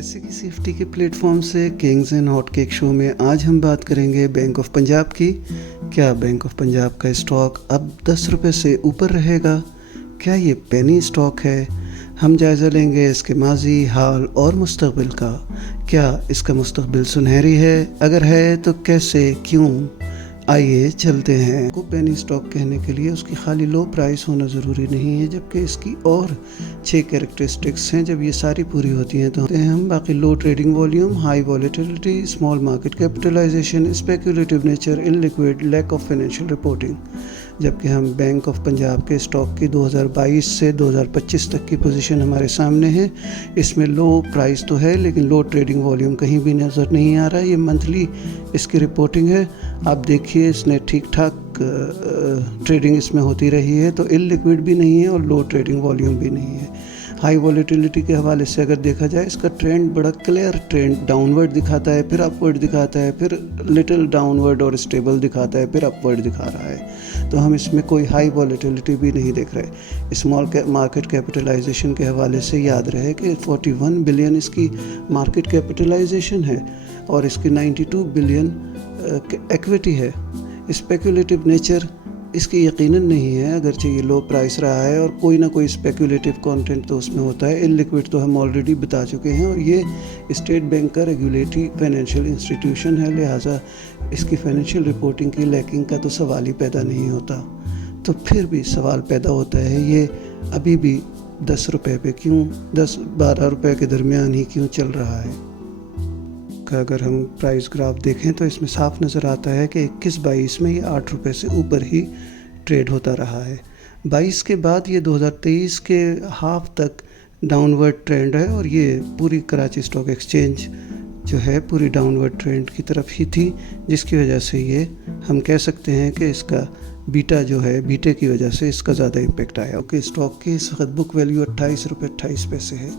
पैसे की सेफ्टी के प्लेटफॉर्म से Kings and hot cake show में आज हम बात करेंगे बैंक ऑफ पंजाब की। क्या बैंक ऑफ पंजाब का स्टॉक अब 10 रुपये से ऊपर रहेगा? क्या ये पेनी स्टॉक है? हम जायज़ा लेंगे इसके माजी, हाल और मुस्तकबिल का। क्या इसका मुस्तकबिल सुनहरी है? अगर है तो कैसे, क्यों? आइए चलते हैं। को पेनी स्टॉक कहने के लिए उसकी खाली लो प्राइस होना ज़रूरी नहीं है, जबकि इसकी और 6 कैरेक्टरिस्टिक्स हैं। जब ये सारी पूरी होती हैं तो हम बाकी low trading volume, high volatility, small market capitalization, speculative nature, illiquid, lack of financial reporting. जबकि हम बैंक ऑफ पंजाब के स्टॉक की 2022 से 2025 तक की पोजीशन हमारे सामने है। इसमें लो प्राइस तो है लेकिन लो ट्रेडिंग वॉल्यूम कहीं भी नज़र नहीं आ रहा। ये मंथली इसकी रिपोर्टिंग है, आप देखिए इसने ठीक ठाक ट्रेडिंग इसमें होती रही है, तो इललिक्विड भी नहीं है और लो ट्रेडिंग वॉल्यूम भी नहीं है। हाई वॉलेटिलिटी के हवाले से अगर देखा जाए, इसका ट्रेंड बड़ा क्लियर ट्रेंड डाउनवर्ड दिखाता है, फिर अपवर्ड दिखाता है, फिर लिटिल डाउनवर्ड और स्टेबल दिखाता है, फिर अपवर्ड दिखा रहा है। तो हम इसमें कोई हाई वॉलेटिलिटी भी नहीं देख रहे। स्मॉल मार्केट कैपिटलाइजेशन के हवाले से याद रहे कि 41 बिलियन इसकी मार्केट कैपिटलाइजेशन है और इसकी 92 बिलियन इक्विटी है। स्पेकुलेटिव नेचर इसकी यकीनन नहीं है, अगरचे ये लो प्राइस रहा है और कोई ना कोई स्पेकुलेटिव कंटेंट तो उसमें होता है। इललिक्विड तो हम ऑलरेडी बता चुके हैं और ये स्टेट बैंक का रेगुलेटरी फाइनेंशियल इंस्टीट्यूशन है, लिहाजा इसकी फाइनेंशियल रिपोर्टिंग की लैकिंग का तो सवाल ही पैदा नहीं होता। तो फिर भी सवाल पैदा होता है, ये अभी भी 10 रुपये पे क्यों, 10-12 रुपये के दरमियान ही क्यों चल रहा है? अगर हम प्राइस ग्राफ देखें तो इसमें साफ नज़र आता है कि 21-22 में ये 8 रुपये से ऊपर ही ट्रेड होता रहा है। 22 के बाद ये 2023 के हाफ तक डाउनवर्ड ट्रेंड है और ये पूरी कराची स्टॉक एक्सचेंज जो है पूरी डाउनवर्ड ट्रेंड की तरफ ही थी, जिसकी वजह से ये हम कह सकते हैं कि इसका बीटा जो है, बीटे की वजह से इसका ज़्यादा इम्पेक्ट आया। ओके, स्टॉक की इस वक्त बुक वैल्यू 28 रुपये 28 पैसे है,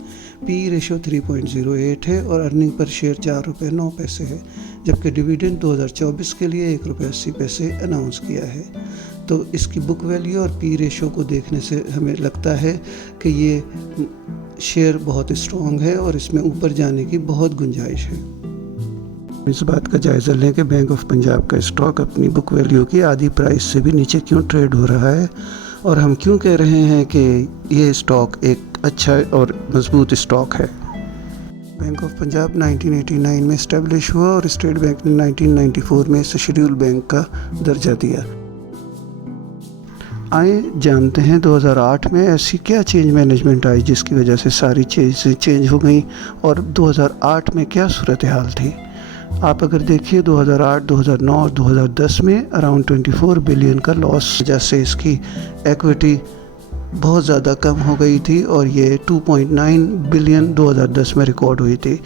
पी रेशो 3.08 है और अर्निंग पर शेयर 4 रुपये 9 पैसे है। जबकि डिविडेंड 2024 के लिए 1 रुपये 80 पैसे अनाउंस किया है। तो इसकी बुक वैल्यू और पी रेशो को देखने से हमें लगता है कि ये शेयर बहुत स्ट्रॉन्ग है और इसमें ऊपर जाने की बहुत गुंजाइश है। इस बात का जायज़ा लें कि बैंक ऑफ पंजाब का स्टॉक अपनी बुक वैल्यू की आधी प्राइस से भी नीचे क्यों ट्रेड हो रहा है और हम क्यों कह रहे हैं कि ये स्टॉक एक अच्छा और मजबूत स्टॉक है। बैंक ऑफ पंजाब 1989 में इस्टेब्लिश हुआ और स्टेट बैंक ने 1994 में इसे शेड्यूल बैंक का दर्जा दिया। आए जानते हैं 2008 में ऐसी क्या चेंज मैनेजमेंट आई जिसकी वजह से सारी चीज़ें चेंज हो गई और 2008 में क्या सूरत हाल थी। आप अगर देखिए 2008, 2009 और 2010 में अराउंड 24 बिलियन का लॉस वजह से इसकी इक्विटी बहुत ज़्यादा कम हो गई थी और ये 2.9 बिलियन 2010 में रिकॉर्ड हुई थी।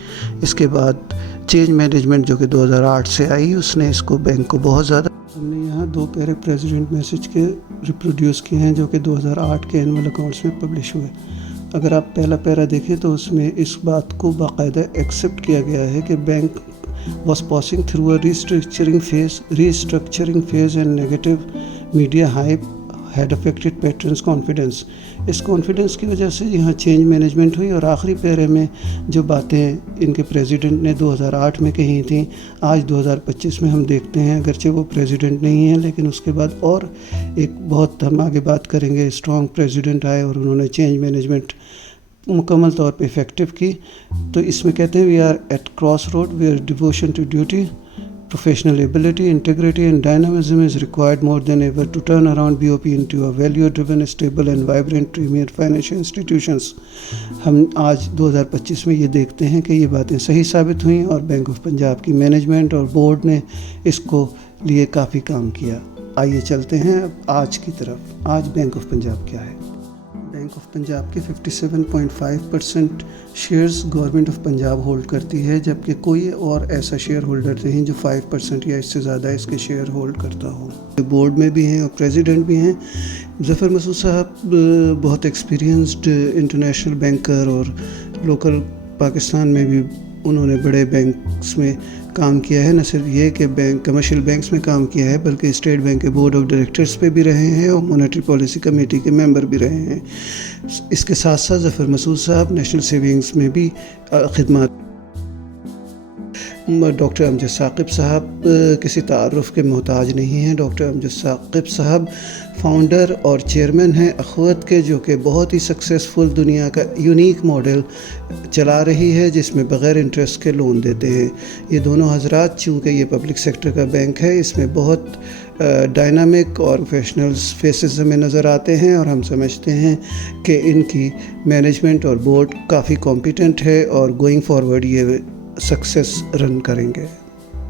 इसके बाद चेंज मैनेजमेंट जो कि 2008 से आई, उसने इसको बैंक को बहुत ज़्यादा। हमने यहाँ 2 पैरे प्रेसिडेंट मैसेज के रिप्रोड्यूस किए हैं जो कि 2008 के एनुअल अकाउंट्स में पब्लिश हुए। अगर आप पहला पैरा देखें तो उसमें इस बात को बाकायदा एक्सेप्ट किया गया है कि bank was passing through a restructuring phase and negative media hype had affected patrons' confidence. इस कॉन्फिडेंस की वजह से यहाँ चेंज मैनेजमेंट हुई और आखिरी पैरे में जो बातें इनके प्रेसिडेंट ने 2008 में कही थी, आज 2025 में हम देखते हैं, अगरचे वो प्रेसिडेंट नहीं है लेकिन उसके बाद और एक बहुत, हम आगे बात करेंगे, स्ट्रॉन्ग प्रेसिडेंट आए और उन्होंने चेंज मैनेजमेंट मुकम्मल तौर पे इफ़ेक्टिव की। तो इसमें कहते हैं we are at cross road where devotion to duty, professional ability, integrity and dynamism is required more than ever to turn around BOP into a value driven, stable and vibrant premier financial institutions. हम आज 2025 में ये देखते हैं कि ये बातें सही साबित हुई और बैंक ऑफ पंजाब की मैनेजमेंट और बोर्ड ने इसको लिए काफ़ी काम किया। आइए चलते हैं अब आज की तरफ। आज बैंक ऑफ पंजाब क्या है? बैंक ऑफ पंजाब के 57.5% shares government of Punjab hold करती है, जबकि कोई और ऐसा शेयर होल्डर नहीं जो 5% या इससे ज़्यादा इसके शेयर होल्ड करता हो। बोर्ड में भी हैं और प्रेसिडेंट भी हैं। ज़फ़र मसूद साहब बहुत एक्सपीरियंस्ड इंटरनेशनल बैंकर और लोकल पाकिस्तान में भी उन्होंने बड़े बैंक्स में काम किया है। न सिर्फ ये कि बैंक कमर्शियल बैंक्स में काम किया है बल्कि स्टेट बैंक के बोर्ड ऑफ डायरेक्टर्स पे भी रहे हैं और मॉनेटरी पॉलिसी कमेटी के मेंबर भी रहे हैं। इसके साथ साथ ज़फ़र मसूद साहब नेशनल सेविंग्स में भी खिदमत ڈاکٹر امجد ثاقب صاحب کسی تعارف کے محتاج نہیں ہیں۔ ڈاکٹر امجد ثاقب صاحب فاؤنڈر اور چیئرمین ہیں اخوت کے، جو کہ بہت ہی سکسیسفل دنیا کا یونیک ماڈل چلا رہی ہے جس میں بغیر انٹرسٹ کے لون دیتے ہیں۔ یہ دونوں حضرات چونکہ یہ پبلک سیکٹر کا بینک ہے، اس میں بہت ڈائنامک اور پروفیشنلز فیسز ہمیں نظر آتے ہیں، اور ہم سمجھتے ہیں کہ ان کی مینجمنٹ اور بورڈ کافی کمپیٹنٹ ہے اور گوئنگ فارورڈ یہ سکسیس رن کریں گے۔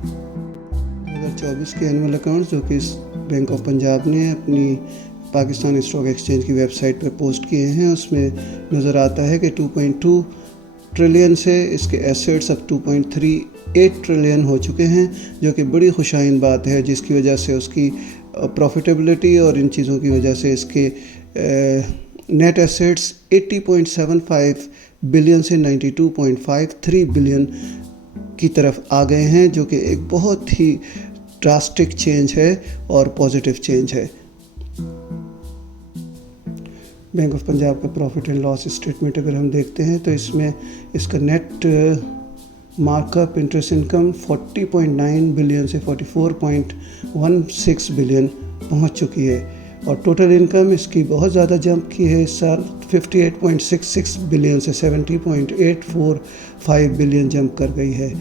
2024 کے اینول اکاؤنٹس جو کہ بینک آف پنجاب نے اپنی پاکستان اسٹاک ایکسچینج کی ویب سائٹ پر پوسٹ کیے ہیں، اس میں نظر آتا ہے کہ 2.2 ٹریلین سے اس کے ایسیٹس اب 2.38 ٹریلین ہو چکے ہیں، جو کہ بڑی خوشائن بات ہے، جس کی وجہ سے اس کی پروفیٹیبلٹی اور ان چیزوں کی وجہ سے اس کے نیٹ ایسیٹس 80.75 بلین سے 92.53 بلین کی طرف آ گئے ہیں، جو کہ ایک بہت ہی ڈراسٹک چینج ہے اور پازیٹیو چینج ہے۔ بینک آف پنجاب کا پروفٹ اینڈ لاس اسٹیٹمنٹ اگر ہم دیکھتے ہیں تو اس میں اس کا net markup interest income 40.9 billion سے 44.16 بلین پہنچ چکی ہے، اور ٹوٹل انکم اس کی بہت زیادہ جمپ کی ہے اس سال، 58.66 بلین سے 70.845 بلین جمپ کر گئی ہے،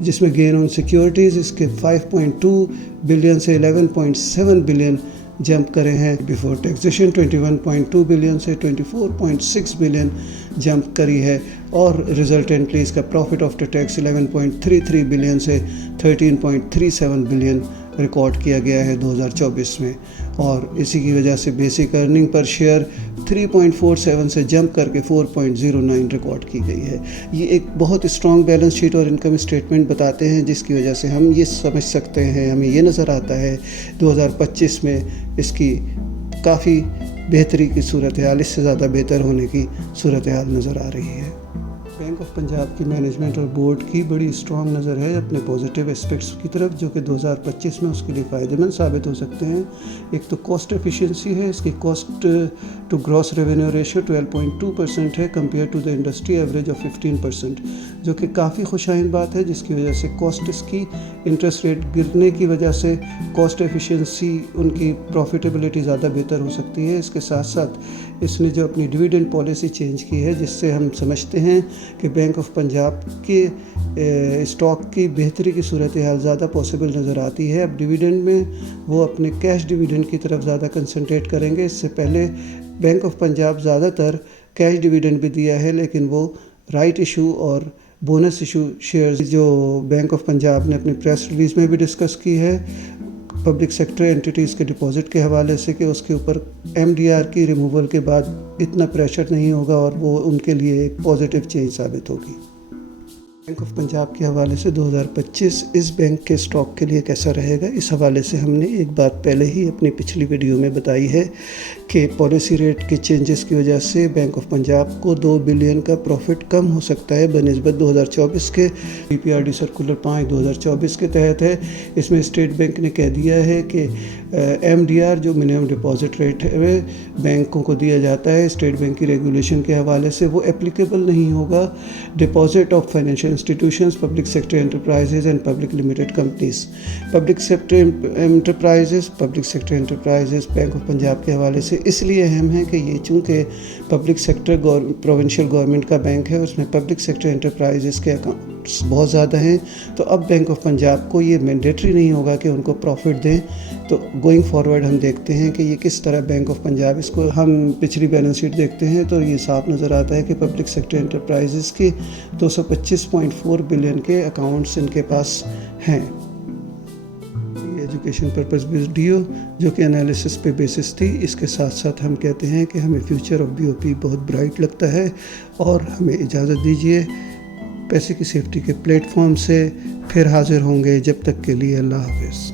جس میں گین آن سیکیورٹیز اس کے 5.2 بلین سے 11.7 بلین جمپ کرے ہیں، بیفور ٹیکسیشن 21.2 بلین سے 24.6 بلین جمپ کری ہے، اور ریزلٹنٹلی اس کا پروفٹ آفٹر ٹیکس 11.33 بلین سے 13.37 بلین ریکارڈ کیا گیا ہے 2024 میں، اور اسی کی وجہ سے بیسک ارننگ پر شیئر 3.47 سے جمپ کر کے 4.09 ریکارڈ کی گئی ہے۔ یہ ایک بہت اسٹرانگ بیلنس شیٹ اور انکم اسٹیٹمنٹ بتاتے ہیں، جس کی وجہ سے ہم یہ سمجھ سکتے ہیں، ہمیں یہ نظر آتا ہے 2025 میں اس کی کافی بہتری کی صورتحال، اس سے زیادہ بہتر ہونے کی صورتحال نظر آ رہی ہے۔ بینک آف پنجاب کی مینجمنٹ اور بورڈ کی بڑی اسٹرانگ نظر ہے اپنے پازیٹیو اسپیکٹس کی طرف، جو کہ 2025 میں اس کے لیے فائدہ مند ثابت ہو سکتے ہیں۔ ایک تو کاسٹ ایفیشینسی ہے، اس کی cost to gross revenue ratio 12.2% ہے compare to the industry average of 15%، جو کہ کافی خوشائن بات ہے، جس کی وجہ سے کاسٹ اس کی انٹرسٹ ریٹ گرنے کی وجہ سے کاسٹ ایفیشینسی ان کی پروفیٹیبلٹی زیادہ بہتر ہو سکتی ہے۔ اس کے ساتھ ساتھ اس نے جو اپنی ڈویڈنڈ پالیسی چینج کی ہے، جس سے ہم سمجھتے ہیں کہ بینک آف پنجاب کے اسٹاک کی بہتری کی صورتحال زیادہ پاسبل نظر آتی ہے۔ اب ڈویڈنڈ میں وہ اپنے کیش ڈویڈنڈ کی طرف زیادہ کنسنٹریٹ کریں گے۔ اس سے پہلے بینک آف پنجاب زیادہ تر کیش ڈویڈنڈ بھی دیا ہے، لیکن وہ رائٹ ایشو اور بونس ایشو شیئرز جو بینک آف پنجاب نے اپنی پریس ریلیز میں بھی ڈسکس کی ہے پبلک سیکٹر اینٹیٹیز کے ڈپازٹ کے حوالے سے، کہ اس کے اوپر MDR کی ریموول کے بعد اتنا پریشر نہیں ہوگا اور وہ ان کے لیے ایک پازیٹیو چینج ثابت ہوگی۔ بینک آف پنجاب کے حوالے سے 2025 اس بینک کے اسٹاک کے لیے کیسا رہے گا، اس حوالے سے ہم نے ایک بات پہلے ہی اپنی پچھلی ویڈیو میں بتائی ہے کہ پالیسی ریٹ کے چینجز کی وجہ سے بینک آف پنجاب کو 2 بلین کا پروفٹ کم ہو سکتا ہے بنسبت 2024 کے۔ PPRD سرکولر 5/2024 کے تحت ہے۔ اس میں اسٹیٹ بینک نے کہہ دیا ہے کہ MDR جو منیمم ڈپازٹ ریٹ ہے بینکوں کو دیا جاتا ہے اسٹیٹ بینک کی ریگولیشن کے حوالے سے، وہ اپلیکیبل نہیں ہوگا deposit of financial institutions, public sector enterprises and public limited companies. Public sector enterprises bank of Punjab کے حوالے سے اس لیے اہم ہے کہ یہ چونکہ پبلک سیکٹر پروونشل گورنمنٹ کا بینک ہے، اس میں پبلک سیکٹر انٹرپرائزز کے اکاؤنٹس بہت زیادہ ہیں، تو اب بینک آف پنجاب کو یہ مینڈیٹری نہیں ہوگا کہ ان کو پروفٹ دیں۔ تو گوئنگ فارورڈ ہم دیکھتے ہیں کہ یہ کس طرح بینک آف پنجاب، اس کو ہم پچھلی بیلنس شیٹ دیکھتے ہیں تو یہ صاف نظر آتا ہے کہ پبلک سیکٹر انٹرپرائزز کے 225.4 بلین کے اکاؤنٹس ان کے پاس ہیں۔ ایجوکیشن پرپز ویڈیو جو کہ انالیسس پہ بیسس تھی، اس کے ساتھ ساتھ ہم کہتے ہیں کہ ہمیں فیوچر آف BOP بہت برائٹ لگتا ہے، اور ہمیں اجازت دیجیے پیسے کی سیفٹی کے پلیٹ فارم سے پھر حاضر ہوں گے، جب تک کے لیے اللہ حافظ۔